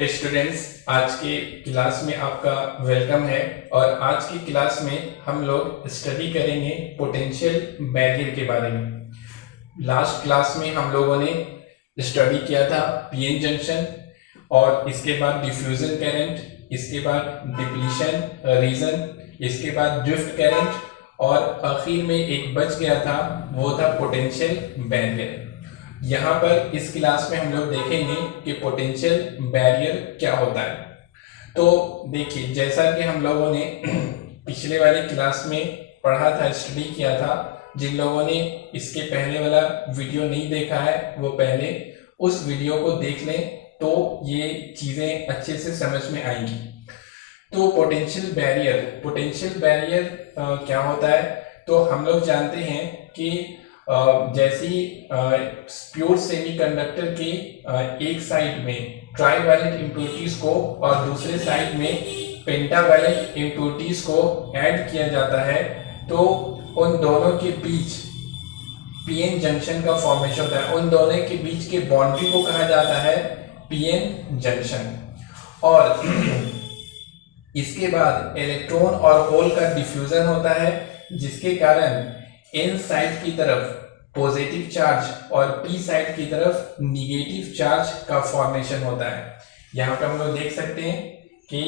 Students, आज के class में आपका वेलकम है। और आज की क्लास में हम लोग स्टडी करेंगे पोटेंशियल बैरियर के बारे में। लास्ट क्लास में हम लोगों ने स्टडी किया था पीएन जंक्शन, और इसके बाद डिफ्यूजन करंट, इसके बाद डिप्लीशन रीजन, इसके बाद ड्रिफ्ट करंट, और आखिर में एक बच गया था, वो था पोटेंशियल बैरियर। यहाँ पर इस क्लास में हम लोग देखेंगे कि पोटेंशियल बैरियर क्या होता है। तो देखिए, जैसा कि हम लोगों ने पिछले वाली क्लास में पढ़ा था, स्टडी किया था, जिन लोगों ने इसके पहले वाला वीडियो नहीं देखा है वो पहले उस वीडियो को देख लें, तो ये चीज़ें अच्छे से समझ में आएंगी। तो पोटेंशियल बैरियर क्या होता है? तो हम लोग जानते हैं कि जैसी प्योर सेमीकंडक्टर के एक साइड में ट्राईवैलेंट इम्प्योरिटीज को और दूसरे साइड में पेंटावैलेंट इम्प्योरिटीज को ऐड किया जाता है, तो उन दोनों के बीच पीएन जंक्शन का फॉर्मेशन होता है। उन दोनों के बीच के बाउंड्री को कहा जाता है पीएन जंक्शन। और इसके बाद इलेक्ट्रॉन और होल का डिफ्यूजन होता है, जिसके कारण एन साइड की तरफ पॉजिटिव चार्ज और पी साइड की तरफ निगेटिव चार्ज का फॉर्मेशन होता है। यहाँ पे हम लोग देख सकते हैं कि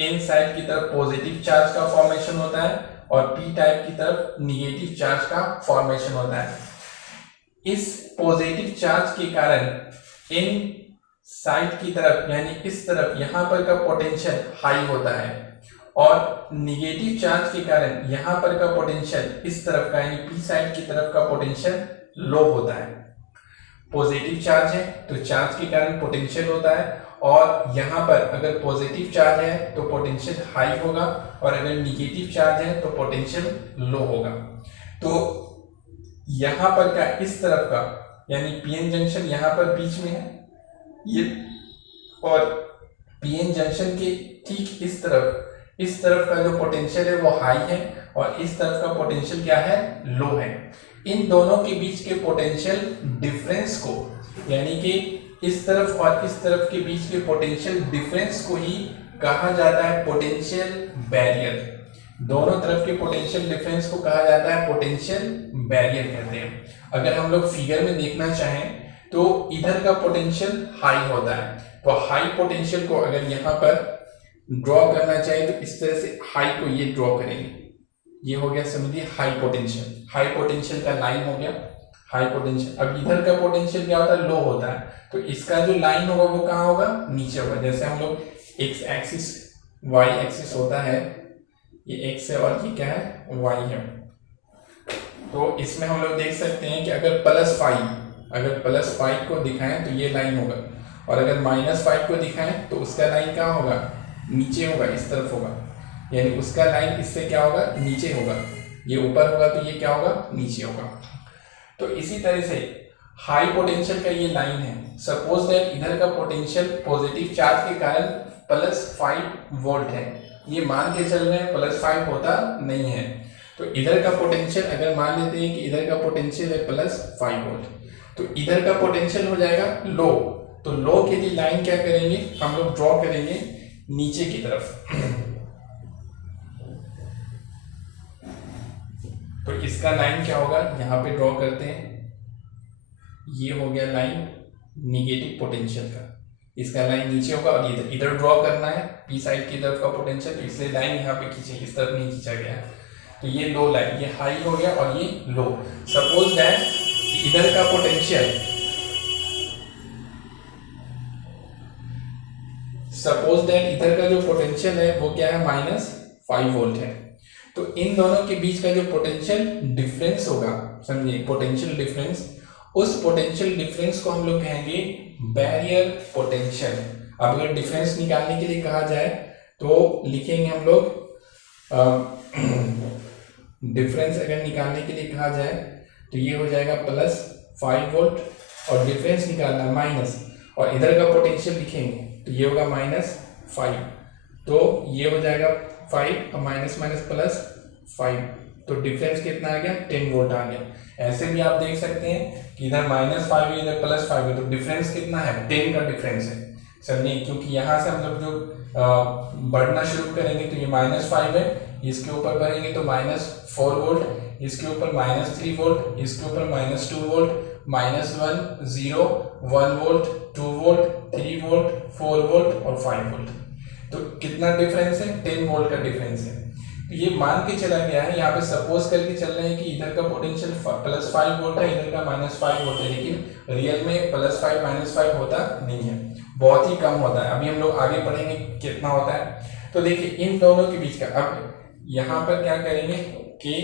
एन साइड की तरफ पॉजिटिव चार्ज का फॉर्मेशन होता है और पी टाइप की तरफ निगेटिव चार्ज का फॉर्मेशन होता है। इस पॉजिटिव चार्ज के कारण एन साइड की तरफ यानी इस तरफ यहाँ पर का पोटेंशियल हाई होता है, और निगेटिव चार्ज के कारण यहाँ पर का पोटेंशियल इस तरफ का यानी पी साइड की तरफ का पोटेंशियल लो होता है। पॉजिटिव चार्ज है तो चार्ज के कारण पोटेंशियल होता है, और यहाँ पर अगर पॉजिटिव चार्ज है तो पोटेंशियल हाई होगा, और अगर निगेटिव चार्ज है तो पोटेंशियल लो होगा। तो यहाँ पर का इस तरफ का यानी पीएन जंक्शन यहाँ पर बीच में है ये, और पीएन जंक्शन के ठीक इस तरफ का जो पोटेंशियल है वो हाई है, और इस तरफ का पोटेंशियल क्या है? लो है। इन दोनों के बीच के पोटेंशियल डिफरेंस को यानी कि इस तरफ और इस तरफ के बीच के पोटेंशियल डिफरेंस को ही कहा जाता है पोटेंशियल बैरियर। दोनों तरफ के पोटेंशियल डिफरेंस को कहा जाता है पोटेंशियल बैरियर कहते हैं। अगर हम लोग फिगर में देखना चाहें तो इधर का पोटेंशियल हाई होता है, तो हाई पोटेंशियल को अगर यहाँ पर ड्रॉ करना चाहिए तो इस तरह से हाई को ये ड्रॉ करेंगे। ये हो गया, समझिए, हाई पोटेंशियल का लाइन हो गया हाई पोटेंशियल। अब इधर का पोटेंशियल क्या होता है? लो होता है, तो इसका जो लाइन होगा वो कहाँ होगा? नीचे होगा। जैसे हम लोग एक्स एक्सिस वाई एक्सिस होता है, ये एक्स है और ये क्या है? वाई है। तो इसमें हम लोग देख सकते हैं कि अगर प्लस 5 को दिखाएं तो ये लाइन होगा, और अगर -5 को दिखाएं तो उसका लाइन कहाँ होगा? नीचे होगा, इस तरफ होगा, यानी उसका लाइन इससे क्या होगा? नीचे होगा। ये ऊपर होगा तो ये क्या होगा? नीचे होगा। तो इसी तरह से हाई पोटेंशियल का ये लाइन है। सपोज दैट इधर का पोटेंशियल पॉजिटिव चार्ज के कारण +5 वोल्ट है, ये मान के चल रहे हैं +5 होता नहीं है। तो इधर का पोटेंशियल अगर मान लेते हैं कि इधर का पोटेंशियल है +5 वोल्ट, तो इधर का पोटेंशियल हो जाएगा लो। तो लो के लिए लाइन क्या करेंगे हम लोग? ड्रॉ करेंगे नीचे की तरफ। तो इसका लाइन क्या होगा? यहाँ पे ड्रॉ करते हैं, ये हो गया लाइन निगेटिव पोटेंशियल का, इसका लाइन नीचे होगा, और इधर ड्रॉ करना है पी साइड की तरफ का पोटेंशियल, तो इसलिए लाइन यहाँ पे खींचे, इस तरफ नहीं खींचा गया है। तो ये लो लाइन, ये हाई हो गया और ये लो। सपोज दैट इधर का पोटेंशियल इधर का जो पोटेंशियल है वो क्या है? -5 वोल्ट है। तो इन दोनों के बीच का जो पोटेंशियल डिफरेंस होगा, समझिए, पोटेंशियल डिफरेंस, उस पोटेंशियल डिफरेंस को हम लोग कहेंगे बैरियर पोटेंशियल। अब अगर डिफरेंस निकालने के लिए कहा जाए तो लिखेंगे हम लोग डिफरेंस अगर निकालने के लिए कहा जाए तो ये हो जाएगा +5 वोल्ट, और डिफरेंस निकालना माइनस, और इधर का पोटेंशियल लिखेंगे तो ये होगा -5, तो ये हो जाएगा 5 और माइनस +5, तो डिफरेंस कितना आ गया? 10 वोल्ट आ गया। ऐसे भी आप देख सकते हैं कि इधर -5 है इधर +5 है, तो डिफरेंस कितना है? 10 का डिफरेंस है। समझे, क्योंकि यहाँ से हम लोग जो बढ़ना शुरू करेंगे तो ये -5 है, इसके ऊपर बढ़ेंगे तो -4 वोल्ट, इसके ऊपर -3 वोल्ट, इसके ऊपर -2 volt, -1 0 1 volt 2 volt 3 volt 4 volt और 5 वोल्ट। तो कितना डिफरेंस है? 10 वोल्ट का डिफरेंस है। तो ये मान के चला गया है, यहाँ पे सपोज करके चल रहे हैं कि इधर का पोटेंशियल +5 वोल्ट है, इधर का -5 वोल्ट है, लेकिन रियल में +5 -5 होता नहीं है, बहुत ही कम होता है। अभी हम लोग आगे पढ़ेंगे कितना होता है। तो देखिए इन दोनों के बीच का, अब यहाँ पर क्या करेंगे कि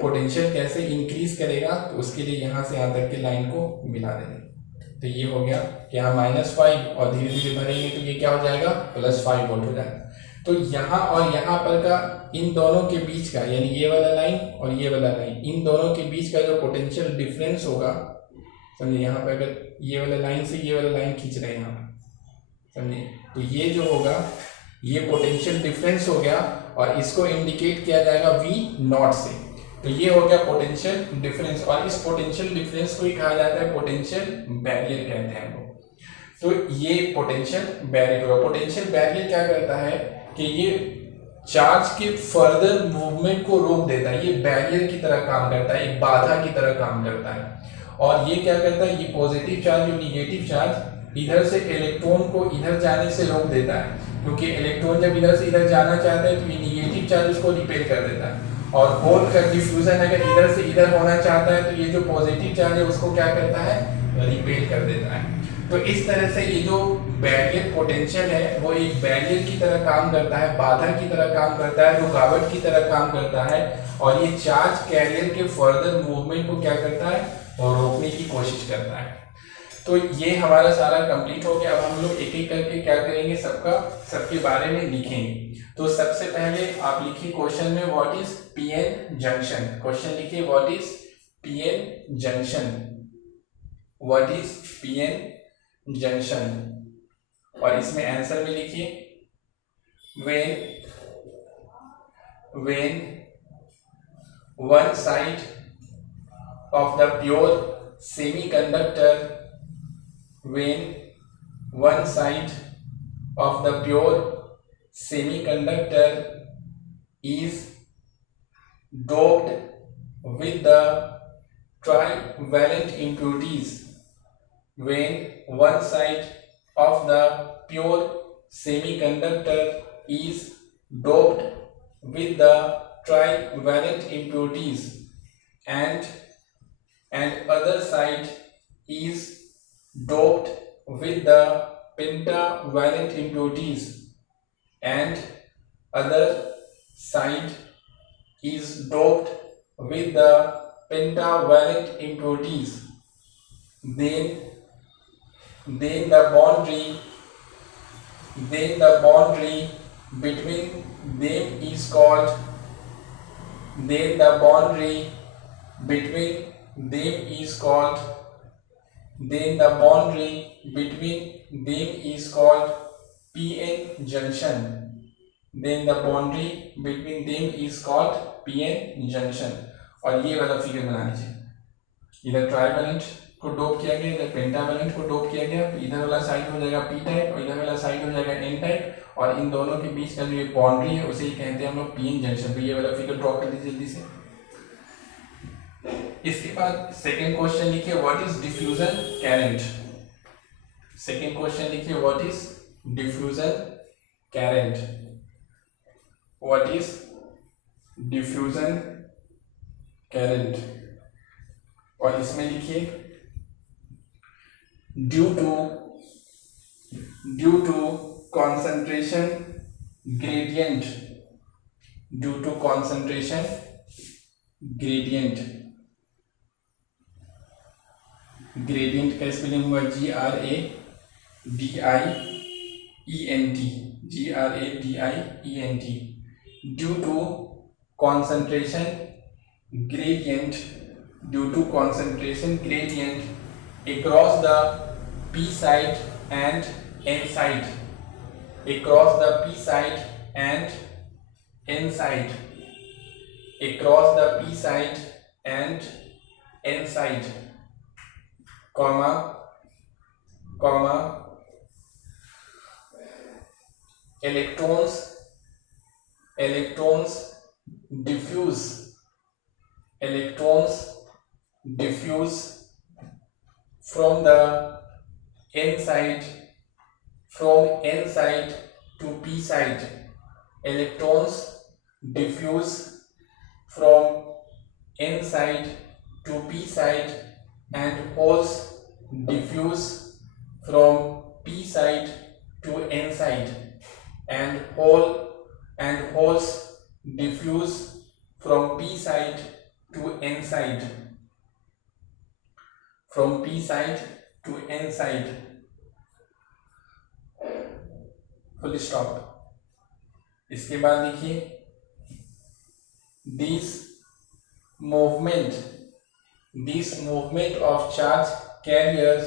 पोटेंशियल कैसे इंक्रीज करेगा, तो उसके लिए यहाँ से यहाँ तक की लाइन को मिला देंगे। तो ये हो गया कि यहाँ -5 और धीरे धीरे भरेंगे तो ये क्या हो जाएगा? +5 वोल्ट हो जाएगा। तो यहाँ और यहाँ पर का इन दोनों के बीच का, यानी ये वाला लाइन और ये वाला लाइन, इन दोनों के बीच का जो पोटेंशियल डिफरेंस होगा, समझे, यहाँ पर अगर ये वाला लाइन से ये वाला लाइन खींच रहे हैं यहाँ पर, समझे, तो ये जो होगा ये पोटेंशियल डिफरेंस हो गया और इसको इंडिकेट किया जाएगा V0 से। तो ये हो गया पोटेंशियल डिफरेंस, और इस पोटेंशियल डिफरेंस को ही कहा जाता है पोटेंशियल बैरियर कहते हैं हम लोग। तो ये पोटेंशियल बैरियर होगा। पोटेंशियल बैरियर क्या करता है कि ये चार्ज के फर्दर मूवमेंट को रोक देता है, ये बैरियर की तरह काम करता है, एक बाधा की तरह काम करता है। और ये क्या करता है, ये पॉजिटिव चार्ज और निगेटिव चार्ज इधर से इलेक्ट्रॉन को इधर जाने से रोक देता है, क्योंकि इलेक्ट्रॉन जब इधर से इधर जाना चाहता है तो ये निगेटिव चार्ज उसको रिपेल कर देता है, और होल का डिफ्यूजन अगर इधर से इधर होना चाहता है तो ये जो पॉजिटिव चार्ज है उसको क्या करता है? रिपेल कर देता है। तो इस तरह से ये जो बैरियर पोटेंशियल है वो एक बैरियर की तरह काम करता है, बाधा की तरह काम करता है, रुकावट की तरह काम करता है, और ये चार्ज कैरियर के फर्दर मूवमेंट को क्या करता है? और रोकने की कोशिश करता है। तो ये हमारा सारा कंप्लीट हो गया। अब हम लोग एक एक करके क्या करेंगे, सबके बारे में लिखेंगे। तो सबसे पहले आप लिखिए क्वेश्चन में what is PN junction. Question लिखिए what is PN junction, what is PN junction, और इसमें आंसर में लिखिए when one side of the pure semiconductor when one side of the pure semiconductor is doped with the trivalent impurities, when one side of the pure semiconductor is doped with the trivalent impurities and other side is doped with the pentavalent impurities and other side is doped with the pentavalent impurities, then the boundary between them is called PN junction. Then the boundary between them is called PN junction. और ये वाला figure बना लीजिए, इधर trivalent को dope किया गया, इधर पेंटावैलेंट को डोप किया गया, तो इधर वाला साइड हो जाएगा पी टाइप और इधर वाला साइड हो जाएगा एन टाइप, और इन दोनों के बीच का जो ये बाउंड्री है उसे ही कहते हैं हम लोग पीएन जंक्शन। तो ये वाला फिगर ड्रॉ कर दीजिए जल्दी से। इसके बाद सेकंड क्वेश्चन लिखिए what is diffusion current. Second question लिखिए what is diffusion current, what is diffusion current, और इसमें लिखिए due to concentration gradient, due to concentration gradient का स्पेलिंग हुआ GRADIENT, due to concentration gradient across the p side and n side, across the p side and n side, across the p side and n side, comma electrons electrons diffuse electrons diffuse from the n side to p side. Electrons diffuse from n side to p side, and holes diffuse from p side to n side, and holes diffuse from p side to n side, from p side to n side. Full stop. इसके बाद लिखिए this movement of charge carriers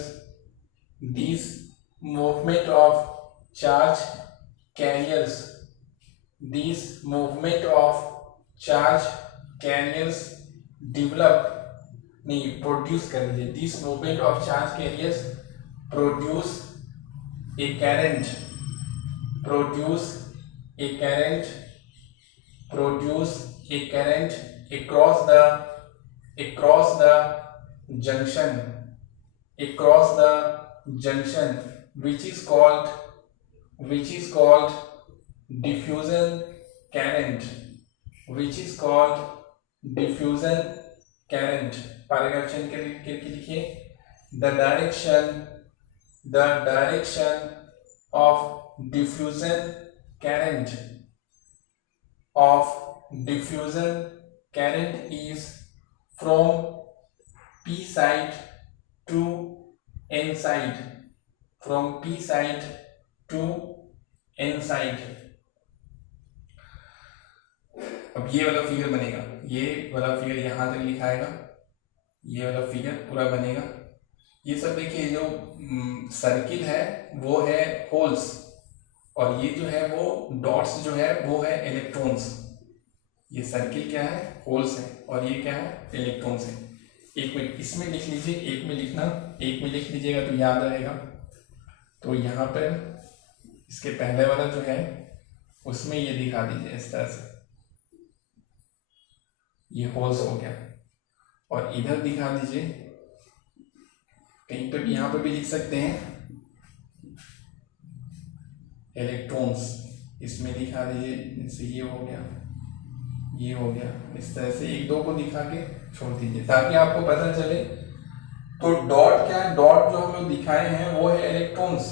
produce कर लीजिए. This movement of charge carriers produce a current across the junction which is called diffusion current. Paragraph change करके लिखिए the direction of diffusion current is from p side to n side. अब ये वाला figure बनेगा, ये वाला figure यहां तक लिखाएगा, ये वाला फिगर पूरा बनेगा. ये सब देखिए, जो सर्किल है वो है होल्स, और ये जो है वो डॉट्स जो है वो है इलेक्ट्रॉन्स. ये सर्किल क्या है, होल्स है, और ये क्या है, इलेक्ट्रॉन्स है. एक मिनट इसमें लिख लीजिए, एक में लिख लीजिएगा तो याद रहेगा. तो यहाँ पर इसके पहले वाला जो है उसमें ये दिखा दीजिए इस तरह से, ये होल्स हो गया. और इधर दिखा दीजिए, कहीं पे भी, यहाँ पे भी लिख सकते हैं इलेक्ट्रॉन्स. इसमें दिखा दीजिए, जैसे ये हो गया, ये हो गया. इस तरह से एक दो को दिखा के छोड़ दीजिए ताकि आपको पता चले. तो डॉट क्या है, डॉट जो हम लोग दिखाए हैं वो है इलेक्ट्रॉन्स,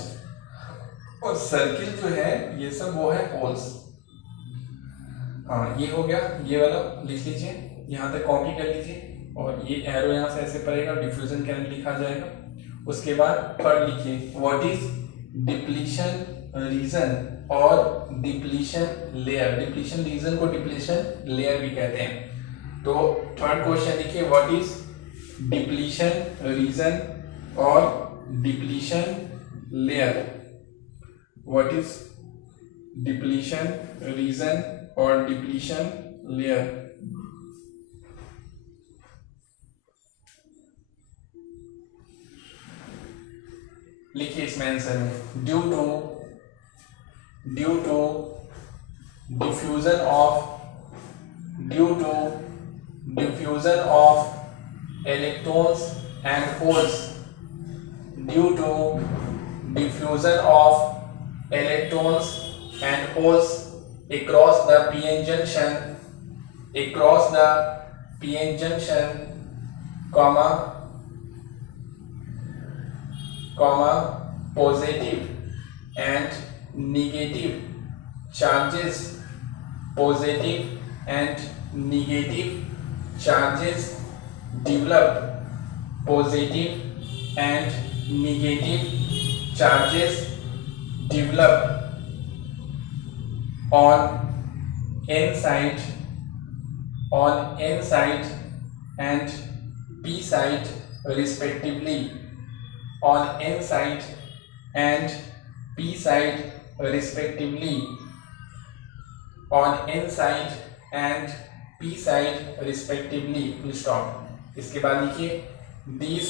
और सर्किल जो है ये सब वो है होल्स. हाँ, ये हो गया. ये वाला लिख लीजिए, यहाँ तक कॉपी कर लीजिए, और ये एरो यहाँ से ऐसे पड़ेगा, डिफ्यूजन करंट लिखा जाएगा. उसके बाद थर्ड लिखिए, व्हाट इज डिप्लीशन रीजन और डिप्लीशन लेयर. डिप्लीशन रीजन को डिप्लीशन लेयर भी कहते हैं. तो थर्ड क्वेश्चन लिखिए, व्हाट इज डिप्लीशन रीजन और depletion layer. What is depletion region और डिप्लीशन लेयर. लिखिए इसमें आंसर में, due to diffusion of electrons and holes. Due to diffusion of electrons and holes across the p-n junction, positive and negative charges develop. Positive and negative charges develop on n side and p side respectively. On n side and p side respectively. On n side and p side respectively. Full stop. इसके बाद लिखिए these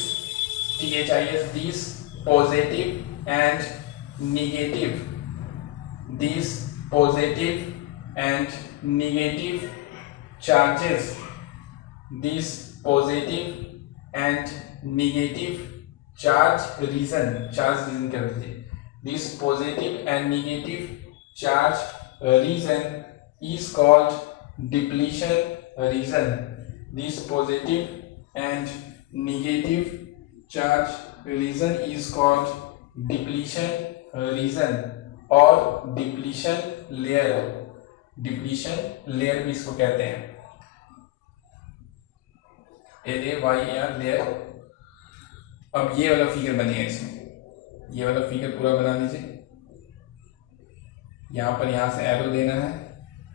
these positive and negative these positive and negative charges, these positive and negative charge region कर दीजिए, this positive and negative charge region is called depletion region. This positive and negative charge region is called depletion region और depletion layer, depletion layer भी इसको कहते हैं, LAYER layer। अब ये वाला फिगर बनेगा, इसमें ये वाला फिगर पूरा बना लीजिए। यहाँ पर यहाँ से एरो देना है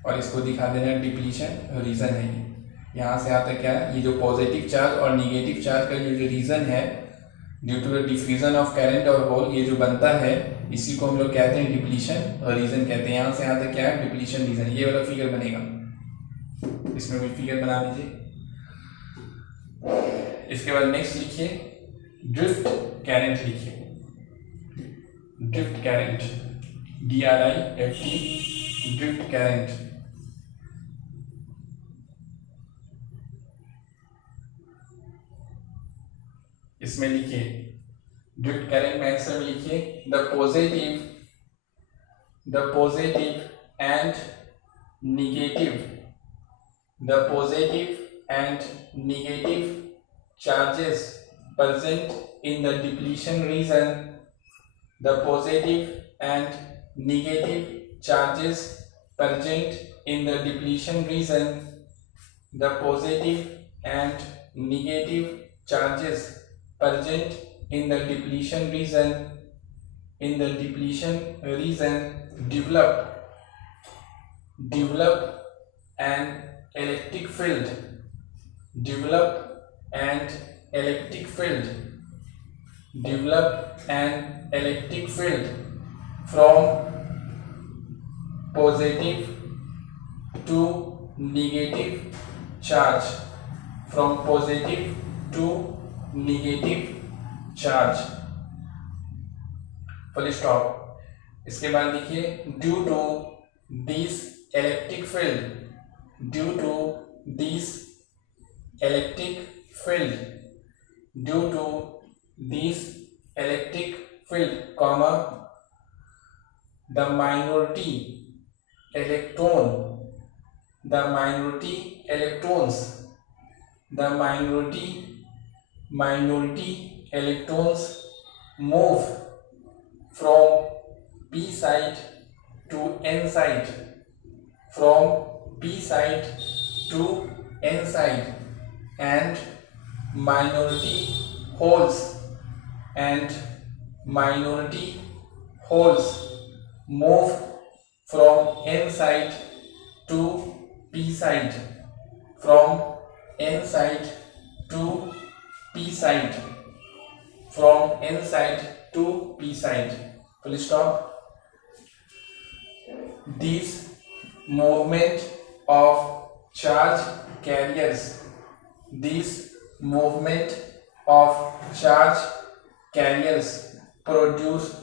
और इसको दिखा देना है डिप्लीशन रीजन है ये। यहाँ से आता क्या है, ये जो पॉजिटिव चार्ज और निगेटिव चार्ज का ये जो रीजन है due to the diffusion of current और होल, ये जो बनता है इसी को हम लोग कहते हैं डिप्लीशन रीजन कहते हैं। यहाँ से आता क्या है, डिप्लीशन रीजन। ये वाला फिगर बनेगा, इसमें भी फिगर बना दीजिए। इसके बाद नेक्स्ट लिखिए ड्रिफ्ट करंट, लिखिए drift current, DRIFT, drift current. इसमें लिखिए ड्रिफ्ट करंट में आंसर में लिखिए the positive and negative charges present in the depletion region, the positive and negative charges present in the depletion region, the positive and negative charges present in the depletion region, in the depletion region develop an electric field, develop an electric field from positive to negative charge, from positive to negative charge, full stop। इसके बाद लिखिए due to this electric field, due to this electric field, due to this electric field, comma, the minority electrons move from p side to n side, from p side to n side, and minority holes move from n side to p side, from n side to p side, from n side to p side, full stop। This movement of charge carriers, this movement of charge carriers produce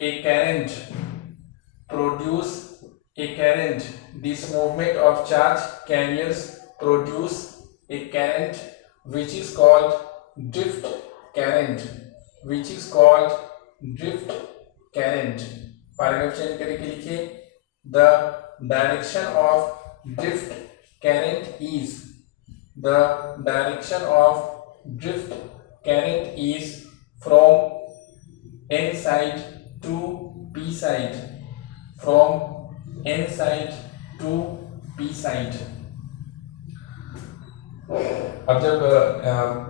a current, this movement of charge carriers produce a current which is called drift current, paragraph change करके लिखिए the direction of drift current is from n side to p side, from n side to p side। अब जब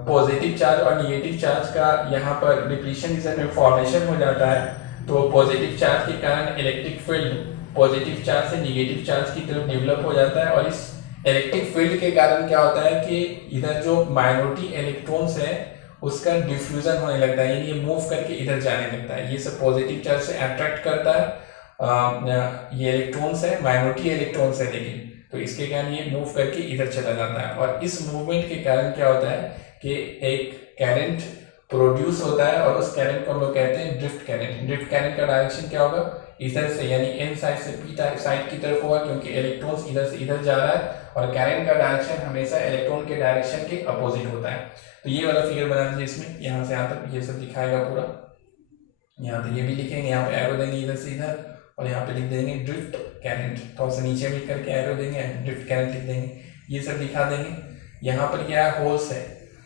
positive charge और negative charge का यहाँ पर depletion region में formation हो जाता है, तो पॉजिटिव चार्ज के कारण इलेक्ट्रिक फील्ड पॉजिटिव चार्ज से निगेटिव चार्ज की तरफ डेवलप हो जाता है, और इस इलेक्ट्रिक फील्ड के कारण क्या होता है कि इधर जो माइनॉरिटी इलेक्ट्रॉन्स है उसका डिफ्यूजन होने लगता है, यानी ये मूव करके इधर जाने लगता है। ये सब पॉजिटिव चार्ज से अट्रैक्ट करता है, ये इलेक्ट्रॉन्स है, माइनॉरिटी इलेक्ट्रॉन्स है, लेकिन तो इसके कारण ये मूव करके इधर चला जाता है, और इस मूवमेंट के कारण क्या होता है कि एक करंट प्रोड्यूस होता है, और उस करंट को हम लोग कहते हैं ड्रिफ्ट करंट। ड्रिफ्ट करंट का डायरेक्शन क्या होगा, इधर से यानी इन साइड से पी साइड की तरफ होगा, क्योंकि इलेक्ट्रॉन्स इधर से इधर जा रहा है और करंट का डायरेक्शन हमेशा इलेक्ट्रॉन के डायरेक्शन के अपोजिट होता है। तो ये वाला फिगर बना दीजिए, इसमें यहाँ से यहाँ तक ये सब दिखाएगा पूरा। यहाँ पे ये भी लिखेंगे, यहाँ पे एरो देंगे इधर से इधर, और यहाँ पे लिख देंगे ड्रिफ्ट करंट, थोड़ा सा नीचे भी करके एरो देंगे, ड्रिफ्ट करंट लिख देंगे, ये सब दिखा देंगे। यहाँ पर क्या है, होल्स है,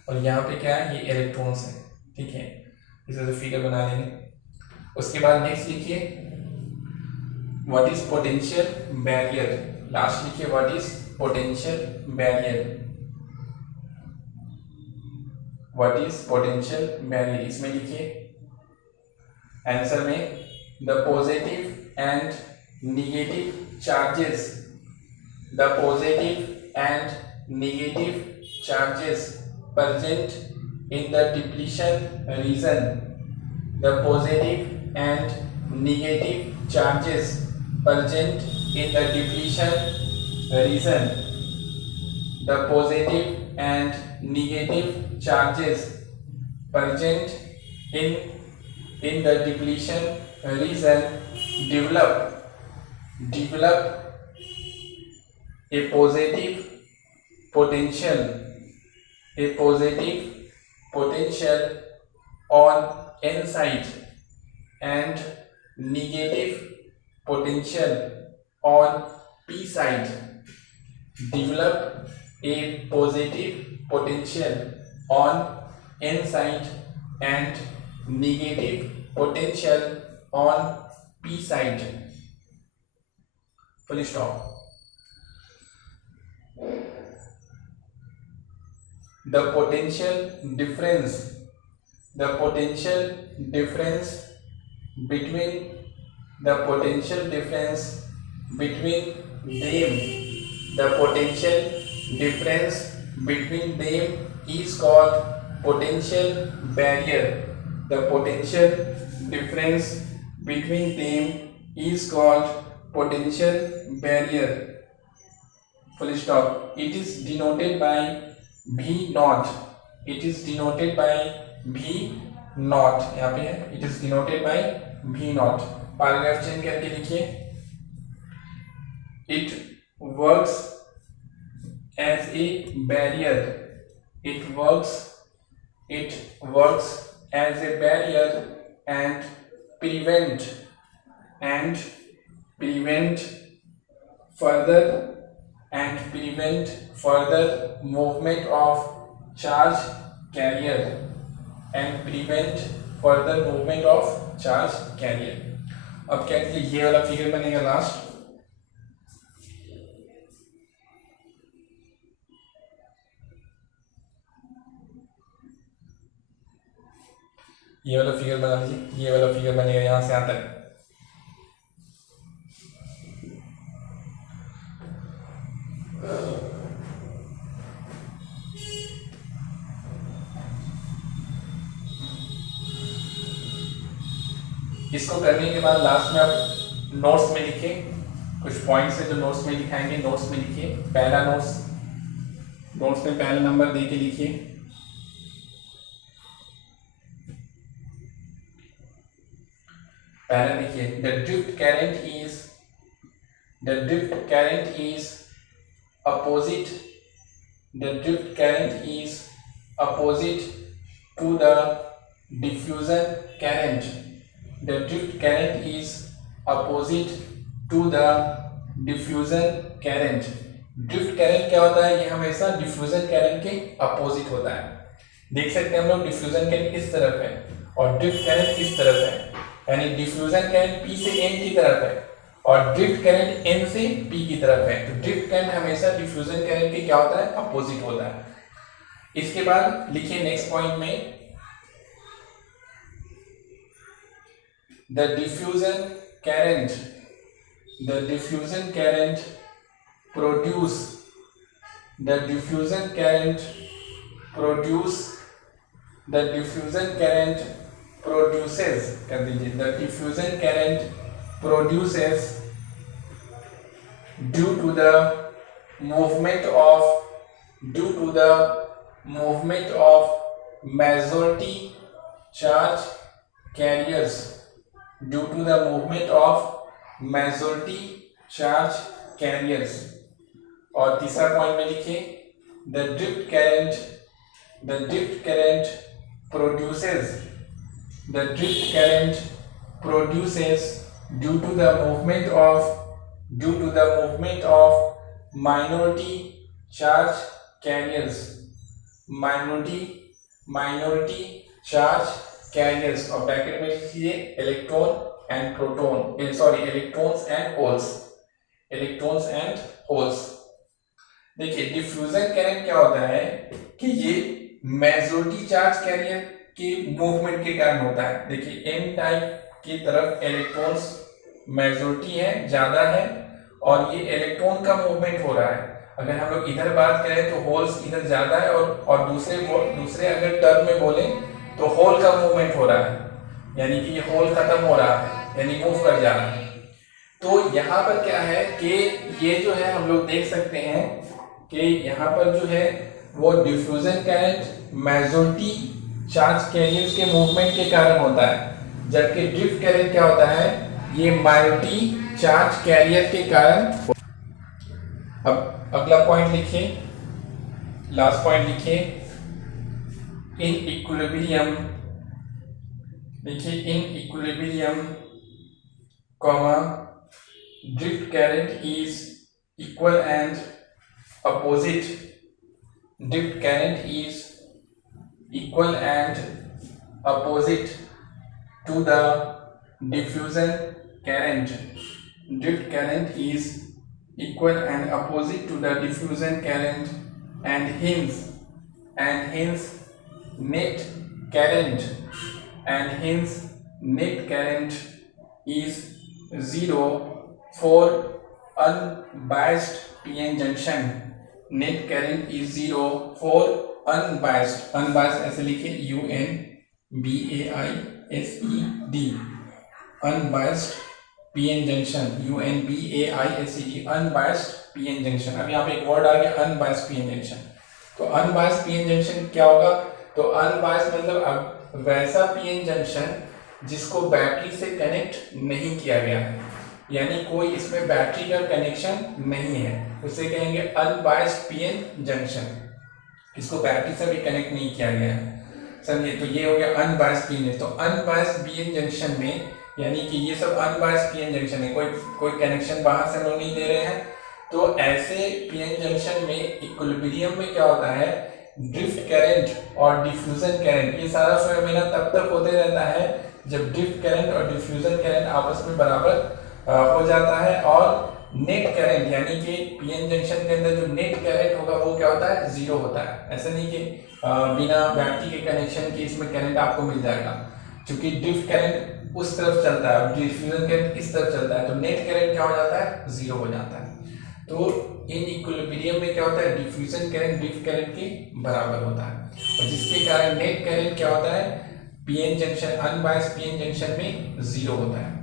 और यहाँ पे क्या है, ये इलेक्ट्रॉन्स है, ठीक है। इस तरह से फिगर बना लेंगे। उसके बाद नेक्स्ट लिखिए what is potential barrier. Last लिखिए what is potential barrier, what is potential barrier. इसमें लिखिए आंसर में the positive and negative charges, the positive and negative charges present in the depletion region, the positive and negative charges present in the depletion region, the positive and negative charges present in the depletion region develop a positive potential on n side and negative potential on p side. Develop a positive potential on n side and negative potential on p side. Full stop. The potential difference between them is called potential barrier. The potential difference between them is called potential barrier. Full stop. It is denoted by V naught. It is denoted by V naught. यहाँ पे है it is denoted by V naught. Paragraph change करके लिखिए it works as a barrier. It works as a barrier and prevent further movement of charge carrier अब क्या कीजिए, ये वाला फिगर बनेगा लास्ट। ये वाला फिगर बना लीजिए, ये वाला फिगर बनेगा यहाँ से यहाँ तक। इसको करने के बाद लास्ट में आप नोट्स में लिखिए कुछ पॉइंट्स है जो नोट्स में लिखाएंगे। नोट्स में लिखिए पहला नोट्स में पहला नंबर दे के लिखिए पहला लिखिए the drift current is opposite to the diffusion current. The drift current is opposite to the diffusion current. Drift current क्या होता है, ये हमेशा डिफ्यूजन करंट के अपोजिट होता है। देख सकते हैं हम लोग डिफ्यूजन करंट इस तरफ है और ड्रिफ्ट करंट इस तरफ है, यानी डिफ्यूजन करंट P से N की तरफ है और ड्रिफ्ट करंट N से P की तरफ है। तो ड्रिफ्ट करंट हमेशा डिफ्यूजन करंट के क्या होता है, अपोजिट होता है। इसके बाद लिखिए नेक्स्ट पॉइंट में the diffusion current produces due to the movement of majority charge carriers majority charge carriers. और तीसरा पॉइंट में लिखिए the drift current produces due to the movement of minority charge carriers. Minority charge carriers और bracket में लिखिए electrons and holes. देखिए diffusion current क्या होता है कि ये मेजॉरिटी चार्ज कैरियर के मूवमेंट के कारण होता है। देखिए एन टाइप की तरफ इलेक्ट्रॉन्स मेजॉरिटी है, ज्यादा है, और ये इलेक्ट्रॉन का मूवमेंट हो रहा है। अगर हम लोग इधर बात करें तो होल्स इधर ज्यादा है, और दूसरे अगर टर्म में बोले तो होल का मूवमेंट हो रहा है, यानी कि ये होल खत्म हो रहा है, यानी मूव कर जा रहा है। तो यहाँ पर क्या है कि ये जो है हम लोग देख सकते हैं कि यहाँ पर जो है वो diffusion current majority charge carriers के मूवमेंट के कारण होता है, जबकि ड्रिफ्ट करंट क्या होता है, ये माइनॉरिटी चार्ज कैरियर के कारण। अब अगला पॉइंट लिखिए, लास्ट पॉइंट लिखिए in equilibrium comma drift current is equal and opposite to the diffusion current. Drift current is equal and opposite to the diffusion current, and hence net current is zero for unbiased PN junction. Net current is zero for unbiased ऐसे लिखिए UNBAISED unbiased PN junction, UNBAISED unbiased PN junction। अब यहाँ पे एक word आ गया unbiased PN junction। तो unbiased PN junction क्या होगा, तो unbiased मतलब वैसा PN junction जिसको बैटरी से कनेक्ट नहीं किया गया है, यानी कोई इसमें बैटरी का कनेक्शन नहीं है, उसे कहेंगे अनबायस्ड पीएन जंक्शन। इसको बैटरी से भी कनेक्ट नहीं किया गया है, समझिए। तो ये हो गया अनबायस्ड पीएन। तो अनबायस्ड पीएन जंक्शन में, यानी कि ये सब अनबायस्ड पीएन जंक्शन है, कोई कनेक्शन बाहर से लोग नहीं दे रहे हैं। तो ऐसे पीएन जंक्शन में इक्विलिब्रियम में क्या होता है, ड्रिफ्ट करंट और डिफ्यूजन करंट ये सारा फेनोमेना तब तक होते रहता है जब ड्रिफ्ट करंट और डिफ्यूजन करंट आपस में बराबर हो जाता है, और नेट करंट यानी कि पीएन जंक्शन के अंदर जो नेट करंट होगा वो क्या होता है, जीरो होता है। ऐसा नहीं कि बिना बैटरी के कनेक्शन के इसमें करंट आपको मिल जाएगा, क्योंकि ड्रिफ्ट करंट उस तरफ चलता है, डिफ्यूजन करंट इस तरफ चलता है, तो नेट करंट क्या हो जाता है, जीरो हो जाता है। तो इन इक्विलिब्रियम में क्या होता है, डिफ्यूजन करंट ड्रिफ्ट करंट के बराबर होता है, और जिसके कारण नेट करंट क्या होता है, PN junction unbiased PN junction में जीरो होता है।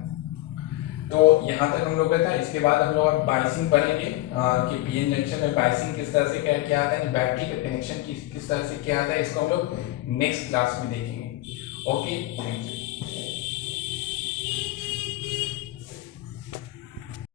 तो यहाँ तक हम लोग का था। इसके बाद हम लोग बाइसिंग पढ़ेंगे कि पीएन जंक्शन में बाइसिंग किस तरह से क्या आता है, बैटरी का कनेक्शन किस तरह से क्या आता है, इसको हम लोग नेक्स्ट क्लास में देखेंगे। Okay, thank you.